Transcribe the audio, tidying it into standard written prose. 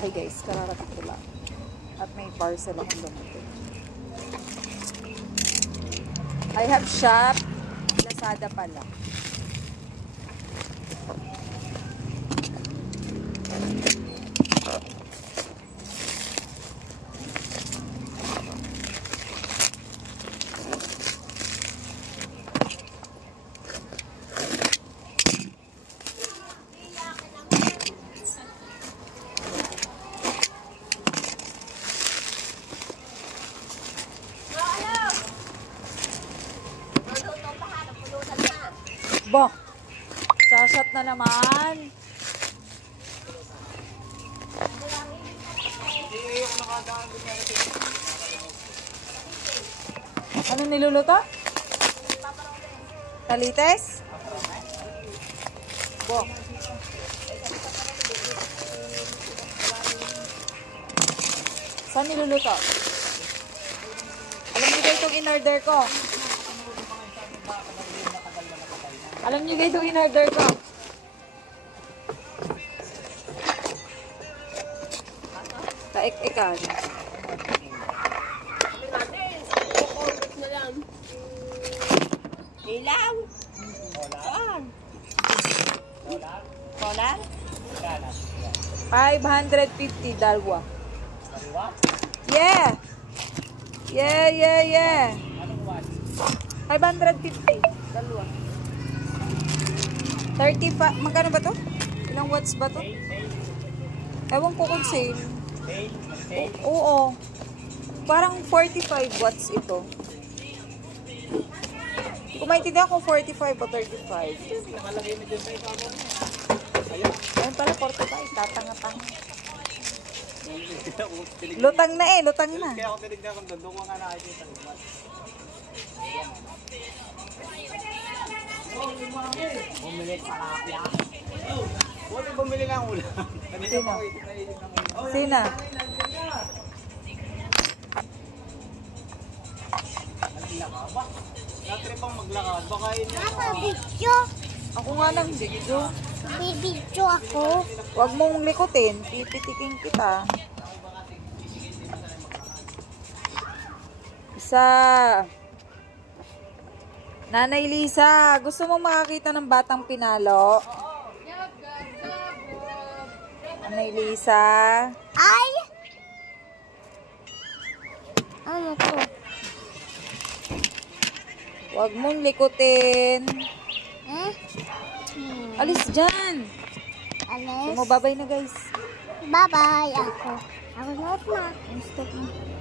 Hi guys, kararating ko lang. At may parcel akong dumating. I have shop. Lazada pala. Bo, sasat na naman. Ano niluluto? Talites? Bo. Saan niluluto? Alam niyo ba itong in-order ko? Alam niyo guys, itong in-order ko. Taik-ikan. Ilaw? Saan? Solar? 550 dalwa. Yeah. Yeah. 550 dalwa. 35, magkano ba to? Ilang watts ba to? Ewan ko kung sale. Oo. Parang 45 watts ito. Hindi ko maintindihan kung 45 o 35. Ayun pala, 45. Tatanga-tanga. Lutang na eh, lutang na. Kaya ako tinignan kung doon ko nga nakikita. Bumili sa kapya. Huwag bumili nga ang ulam. Sino? Sino? Natry pang maglakad. Baka yun Video. Ako nga lang video. Bibidyo ako. Huwag mong likutin. Pipitikin kita. Isa. Nanay Lisa, gusto mo makakita ng batang pinalo? Nanay Lisa. Ay! Ano to? Huwag mong likutin. Alis dyan. Alis. Sumababay na guys. Bye-bye ako. Ako na. Stop na.